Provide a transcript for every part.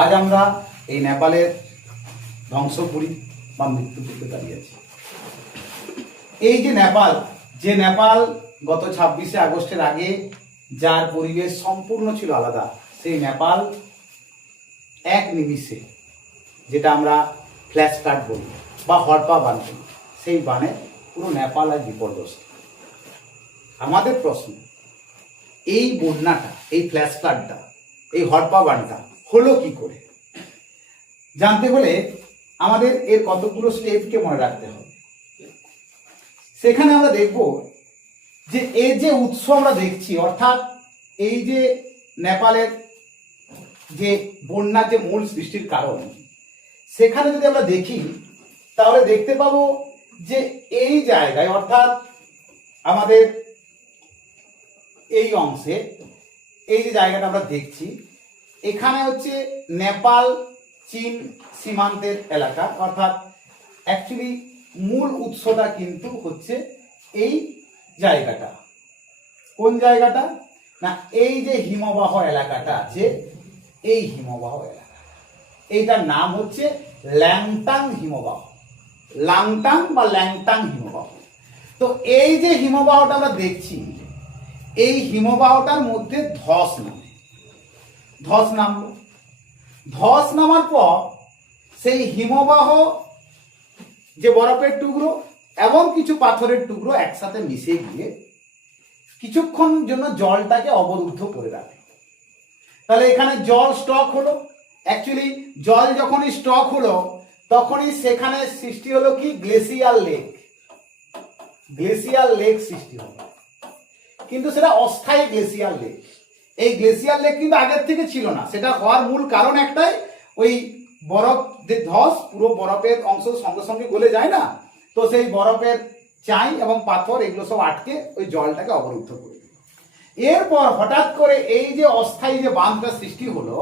আজ আমরা এই নেপালের ধ্বংসপুরী বা মৃত্যুপুরীতে দাঁড়িয়ে আছি। এই যে নেপাল গত 26শে আগস্টের আগে যার পরিবেশ সম্পূর্ণ ছিল আলাদা, সেই নেপাল এক নিমিষে, যেটা আমরা ফ্ল্যাশ ফ্লাড বলি বা হরপা বান বলি, সেই বানে পুরো নেপাল আজ বিপর্যস্ত। আমাদের প্রশ্ন, এই বন্যাটা, এই ফ্ল্যাশ ফ্লাডটা, এই হরপা বানটা হলো কি করে? জানতে হলে আমাদের এর কতগুলো স্টেপকে মনে রাখতে হবে। সেখানে আমরা দেখব যে এর যে উৎস আমরা দেখছি, অর্থাৎ এই যে নেপালের যে বন্যার যে মূল সৃষ্টির কারণ, সেখানে যদি আমরা দেখি তাহলে দেখতে পাবো যে এই জায়গায়, অর্থাৎ আমাদের এই অংশে, এই যে জায়গাটা আমরা দেখছি, এখানে হচ্ছে নেপাল চীন সীমান্তের এলাকা, অর্থাৎ অ্যাকচুয়ালি মূল উৎসটা কিন্তু হচ্ছে এই জায়গাটা। কোন জায়গাটা? না, এই যে হিমবাহ এলাকাটা আছে, এই হিমবাহ এলাকা, এইটার নাম হচ্ছে ল্যাংটাং হিমবাহ, লাংটাং বা ল্যাংটাং হিমবাহ। তো এই যে হিমবাহটা আমরা দেখছি, এই হিমবাহটার মধ্যে ধস নামলো। ধস নামার পর সেই হিমবাহ যে বরফের টুকরো এবং কিছু পাথরের টুকরো একসাথে মিশে গিয়ে কিছুক্ষণ জন্য জলটাকে অবরুদ্ধ করে রাখে। তাহলে এখানে জল স্টক হলো। অ্যাকচুয়ালি জল যখনই স্টক হলো, তখনই সেখানে সৃষ্টি হলো কি? গ্লেসিয়াল লেক সৃষ্টি হলো। কিন্তু সেটা অস্থায়ী গ্লেসিয়াল লেক। এই গ্লেসিয়াল লেক কিন্তু আগের থেকে ছিল না। সেটা হওয়ার মূল কারণ একটাই, ওই বরফ যে ধস, পুরো বরফের অংশ সঙ্গে সঙ্গে গলে যায় না, তো সেই বরফের চাই এবং পাথর এগুলো সব আটকে ওই জলটাকে অবরুদ্ধ করে দিল। এরপর হঠাৎ করে এই যে অস্থায়ী যে বাঁধটা সৃষ্টি হলো,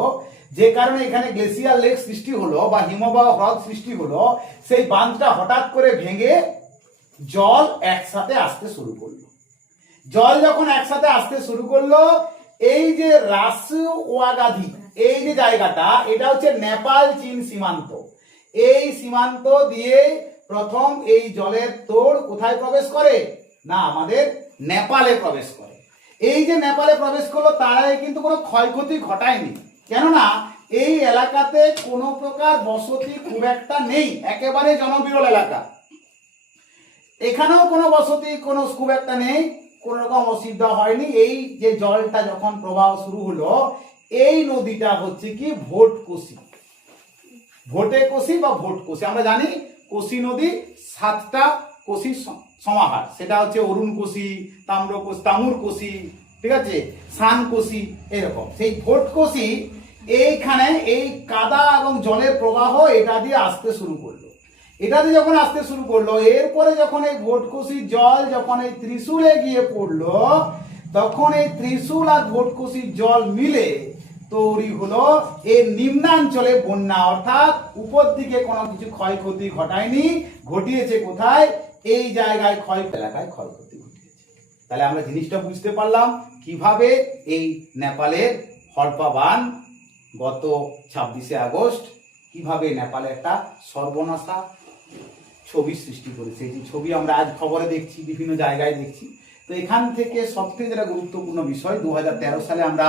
যে কারণে এখানে গ্লেসিয়াল লেক সৃষ্টি হলো বা হিমবাহ হ্রদ সৃষ্টি হলো, সেই বাঁধটা হঠাৎ করে ভেঙে জল একসাথে আসতে শুরু করলো। জল যখন একসাথে আসতে শুরু করলো, এই যে রাসওয়াগাধি, এই যে জায়গাটা, এটা হচ্ছে নেপাল চীন সীমান্ত। এই সীমান্ত দিয়ে প্রথম এই জলের তোড় কোথায় প্রবেশ করে? না, আমাদের নেপালে প্রবেশ করে। এই যে নেপালে প্রবেশ করলো, তারাই কিন্তু কোনো ক্ষয়ক্ষতি ঘটায়নি, কেননা এই এলাকাতে কোনো প্রকার বসতি খুব একটা নেই, একেবারে জনবিরল এলাকা। এখানেও কোনো বসতি কোনো খুব একটা নেই, কোন রকম অসুবিধা হয়নি। এই যে জলটা যখন প্রবাহ শুরু হলো, এই নদীটা হচ্ছে কি ভোটকোশি বা ভোটকোশি। আমরা জানি কোশি নদী 7টা কোশির সমাহার, সেটা হচ্ছে অরুণ কোশি, তামুর কোশি, ঠিক আছে, সান কোশি, এরকম। সেই ভোটকোশি এইখানে এই কাদা এবং জলের প্রবাহ এটা দিয়ে আসতে শুরু করলো। এটাতে যখন আসতে শুরু করলো, এরপরে যখন এই ভোটকোশির জল যখন এই ত্রিশূলে গিয়ে পড়লো, তখন এই ত্রিশূল আর ভোটকোশির জল মিলে তৈরি হলো এর নিম্নাঞ্চলে বন্যা। অর্থাৎ উপর দিকে কোনো কিছু ক্ষয়ক্ষতি ঘটায়নি, ঘটিয়েছে কোথায়? এই জায়গায় এলাকায় ক্ষয়ক্ষতি ঘটিয়েছে। তাহলে আমরা জিনিসটা বুঝতে পারলাম কিভাবে এই নেপালের হরপা বান গত 26শে আগস্ট কিভাবে নেপালে একটা সর্বনাশা ছবি সৃষ্টি করেছে। এই ছবি আমরা আজ খবরে দেখছি, বিভিন্ন জায়গায় দেখছি। তো এখান থেকে সবথেকে যেটা গুরুত্বপূর্ণ বিষয়, 2013 সালে আমরা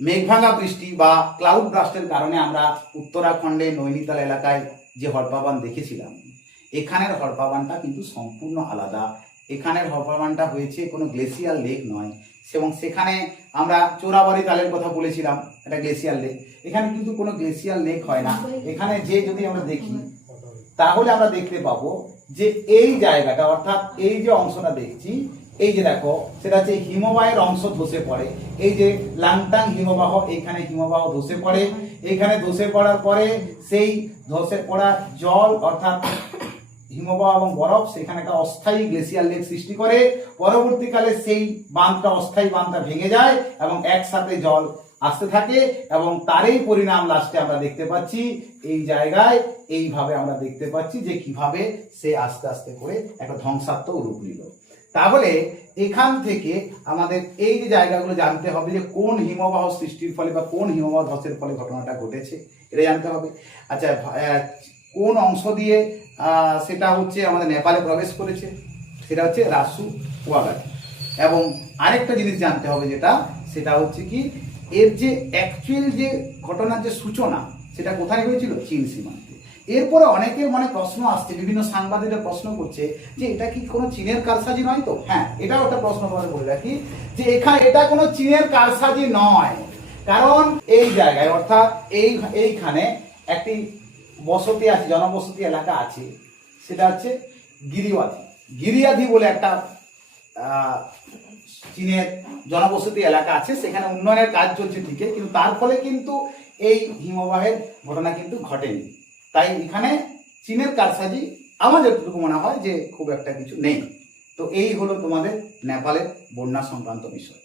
মেঘভাঙা বৃষ্টি বা ক্লাউড ব্রাস্টের কারণে আমরা উত্তরাখণ্ডে নৈনিতাল এলাকায় যে হরপা বান দেখেছিলাম, এখানের হরপা বানটা কিন্তু সম্পূর্ণ আলাদা। এখানের হরপা বানটা হয়েছে কোনো গ্লেসিয়াল লেক নয়, এবং সেখানে আমরা চোরাবাড়ি তালের কথা বলেছিলাম, এটা গ্লেসিয়াল লেক। এখানে কিন্তু কোনো গ্লেসিয়াল লেক হয় না। এখানে যে যদি আমরা দেখি তাহলে আমরা দেখতে পাবো যে এই জায়গাটা, অর্থাৎ এই যে অংশটা দেখছি, এই যে দেখো, সেটা হচ্ছে হিমবাহের অংশ ধসে পড়ে। এই যে লাংটাং হিমবাহ, এইখানে হিমবাহ ধসে পড়ে। এইখানে ধসে পড়ার পরে সেই ধসে পড়া জল, অর্থাৎ হিমবাহ এবং বরফ, সেখানে একটা অস্থায়ী গ্লেসিয়াল লেক সৃষ্টি করে। পরবর্তীকালে সেই বাঁধটা, অস্থায়ী বাঁধটা ভেঙে যায় এবং একসাথে জল আসতে থাকে, এবং তারই পরিণাম লাস্টে আমরা দেখতে পাচ্ছি এই জায়গায়। এইভাবে আমরা দেখতে পাচ্ছি যে কিভাবে সে আস্তে আস্তে করে একটা ধ্বংসাত্মক রূপ নিল। তাহলে এখান থেকে আমাদের এই যে জায়গাগুলো জানতে হবে যে কোন হিমবাহ সৃষ্টির ফলে বা কোন হিমবাহ ধসের ফলে ঘটনাটা ঘটেছে, এটা জানতে হবে। আচ্ছা, কোন অংশ দিয়ে সেটা হচ্ছে আমাদের নেপালে প্রবেশ করেছে, সেটা হচ্ছে রাসু ওয়াগাটি। এবং আরেকটা জিনিস জানতে হবে সেটা হচ্ছে কি, এর যে অ্যাকচুয়াল যে ঘটনার যে সূচনা সেটা কোথায় হয়েছিল, চীন সীমান্তে। এরপরে অনেকের মনে প্রশ্ন আসছে, বিভিন্ন সাংবাদিকরা প্রশ্ন করছে যে এটা কি কোনো চীনের কারসাজি নয় তো? হ্যাঁ, এটাও একটা প্রশ্ন তোমাদের বলে রাখি যে এটা কোনো চীনের কারসাজি নয়। কারণ এই জায়গায় অর্থাৎ এইখানে একটি বসতি আছে, জনবসতি এলাকা আছে, সেটা হচ্ছে গিরিয়াধি বলে একটা চীনের জনবসতি এলাকা আছে। সেখানে উন্নয়নের কাজ চলছে ঠিকই, কিন্তু তার ফলে কিন্তু এই হিমবাহের ঘটনা কিন্তু ঘটেনি। তাই এখানে চীনের কারসাজি আমার যতটুকু মনে হয় যে খুব একটা কিছু নেই। তো এই হলো তোমাদের নেপালের বন্যা সংক্রান্ত বিষয়।